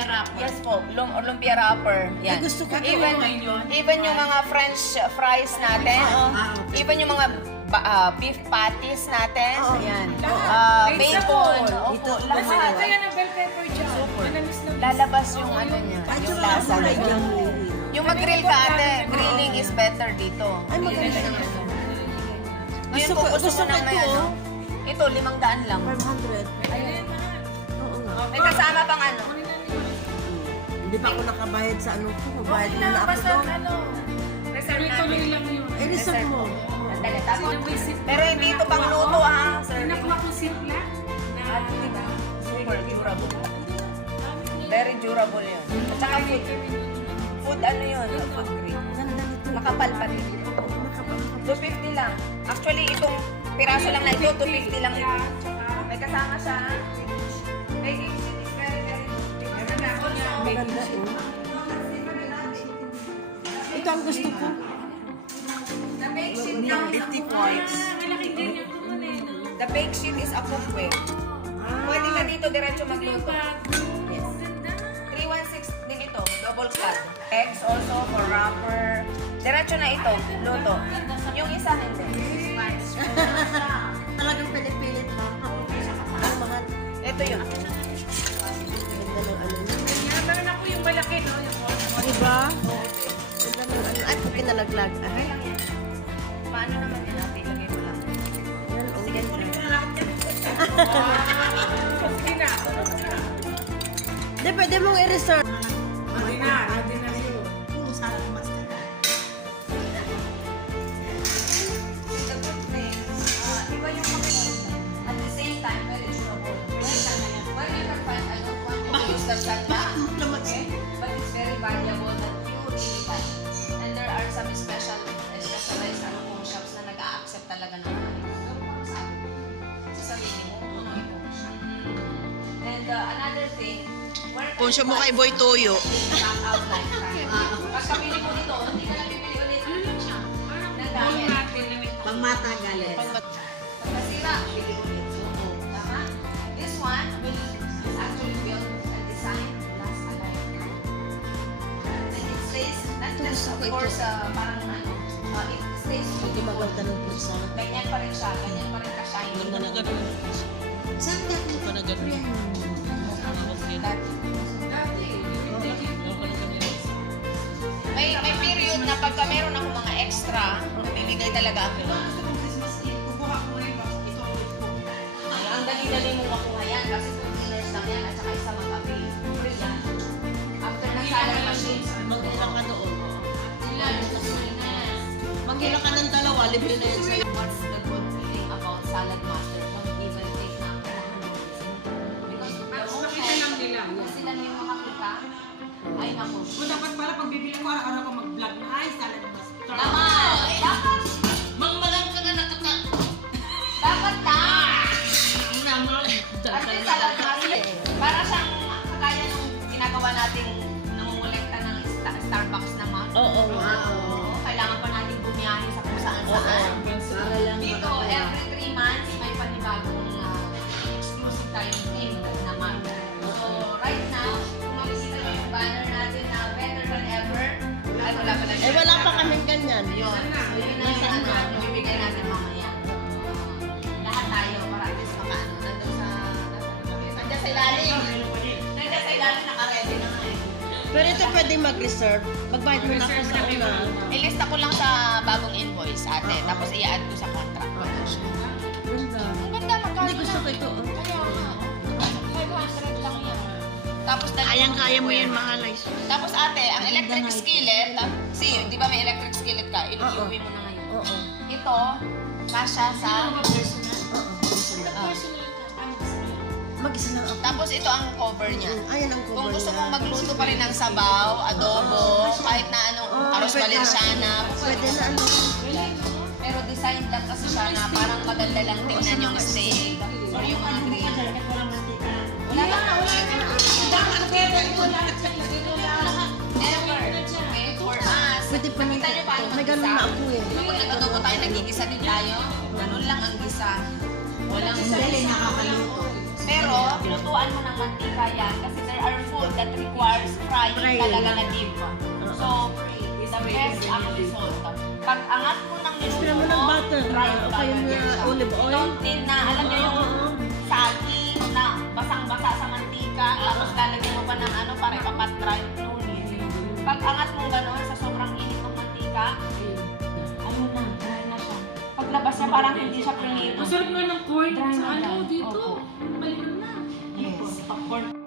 lumpia wrapper. Yes po, lumpia wrapper. Yan. Ay, gusto ko to. Even yung mga French fries natin. Even yung mga beef patties natin. Yan. Bacon. Opo, lahat. Kaya ng bell pepper dyan. Manamis na Lalabas yung ano niya, yung lasa. Yung mag-grill ka ate, grilling is better dito. Ay, maganda yun. Ngayon Gusto kung ko- gusto gusto mo ko na may ito, ano, ito 500 lang. 500. Oo nga. May kasama pang ano. Hindi pa ako nakabayad sa ano ko. Bayad Okay na lang, ako basta doon. ano. Reserve Tuloy namin. lang yun. Eh, reserve mo. Sandali, tapos. Sinawisip Pero hindi ito pang luto ha. Pinakuha ko simpla. At diba? Super durable. Very durable yun. At saka food ano yun, food grade. Ganda nito. Makapal pa rin. 250 lang. Actually, itong piraso lang na ito, 250 lang ito. May kasama siya. Baking sheet is very, very Maganda eh. Ito ang gusto ko. The bake sheet now is a cookware. Malaking din yung ano eh. The bake sheet is a cookware. Pwede ka dito diretso magluto. Yes. 316 din ito, double cut. Eggs also for wrapper. Diretso na ito, luto. Yung isa hindi. Talagang pinipilit mo. Ang mahal. Ito yun. Ganda ng ano niya. Kaya meron ako yung malaki, no? Yung Diba? Ganda ng ano. Ay, pag kinalaglag. Ay, Paano naman yun natin? Ilagay mo lang. yan. Oh, Sige, ganda. kunin mo na lahat yan. Sige na. Di, pwede mong i-reserve. Ordinary. Ordinary yun. The good thing, iba yung machine. At the same time, very durable. Where you can find, I don't want to use the sanda. Okay? But it's very valuable that you really like. And there are some specialized shops na nag-a-accept talaga ng mga ito. Pero para sa akin, sa sarili mo, puno ito. And another thing, where can Punsyo mo you kay buy Boy Toyo. back out lifetime? Pag kabili mo dito, hindi ka na bibili ulit. Ng gamit. Pangmata galit. Pag nasira, bili ulit. Tama? This one is actually built and designed to last a lifetime. And it stays, not just of course, parang ano, it stays Hindi maganda ng pizza. ganyan pa rin siya, ganyan pa rin ka-shiny. Ganda na ganun. Saan ka? Ano pa na ganun? May period na pagka meron ako mga extra, namimigay talaga ako. Ang dali-dali mo makuha yan kasi 2 dinners lang yan at saka isa magabi. Free yan. After ng salad machines, Maghilang ka doon. Maghilang ka ng dalawa, libre na yun sa'yo. what's the good feeling about salad master? Don't even take na because Makita lang nila. kung sila na yung makakita, ay naku. So, dapat pala pag bibili ko, araw-araw ko mag-vlog na, ay, salad mas. Dapat! Dapat! Mangmalang ka na nakaka... Dapat na! Naman. Kasi salad master, para siyang kagaya nung ginagawa natin namumulekta ng Starbucks na mug. Oo nga. Oo, kailangan pa natin bumiyahe sa kung saan-saan. Para lang Dito, every 3 months, may panibagong exclusive tayong game naman. So, right now, kung makikita nyo yung banner natin na better than ever, ay wala pa lang. Eh, wala pa kaming ganyan. Yun. So, yun na yung ano, ibibigay natin mamaya. Lahat tayo, para at least makaano. Nandun sa... Nandiyan sa ilalim. Nandiyan sa ilalim, naka-ready na nga eh. Pero ito pwede mag-reserve. Magbayad mo na ako sa una. Ilista ko lang sa bagong invoice, ate. Tapos i-add ko sa contract. Ganda. Ang ganda, magkano Hindi gusto ko ito. oh. Kaya nga. 500 lang yan. Tapos Kayang-kaya mo yan, mahalay. Tapos ate, ang electric skillet, see, di ba may electric skillet ka? Iuwi mo na ngayon. Oo. Ito, kasha sa... Mag-isa lang ako. Tapos ito ang cover niya. Ayan ang cover Kung gusto niya. mong magluto pa rin ng sabaw, adobo, kahit na anong arroz pwede. valenciana, Pwede na ano. pero design lang kasi siya na parang maganda lang tingnan yung steak or yung mga grill. Wala na, wala na. Never. Okay, for us. Pwede pa na. Kita niyo paano May ganun mag-gisa? na ako eh. Kapag nag-adobo tayo, nagigisa din tayo. Ganun lang ang gisa. Walang Dali, nakakaluto. Pero, lutuan mo ng mantika yan kasi there are food that requires frying Frying. talaga na deep. So, the best ang result. Pag angat mo ng Extra mo ng butter, dry o kaya na olive oil. Don't need na, alam niyo yung saging na basang-basa sa mantika, tapos lalagyan mo pa ng ano para ipapat-dry. No need. Pag angat mo gano'n sa sobrang init ng mantika, ano na, dry na siya. Paglabas niya parang hindi siya prinito. Masarap nga ng corn Dry sa na ano dry. dito. Opo. Mayroon na. Yes. Popcorn.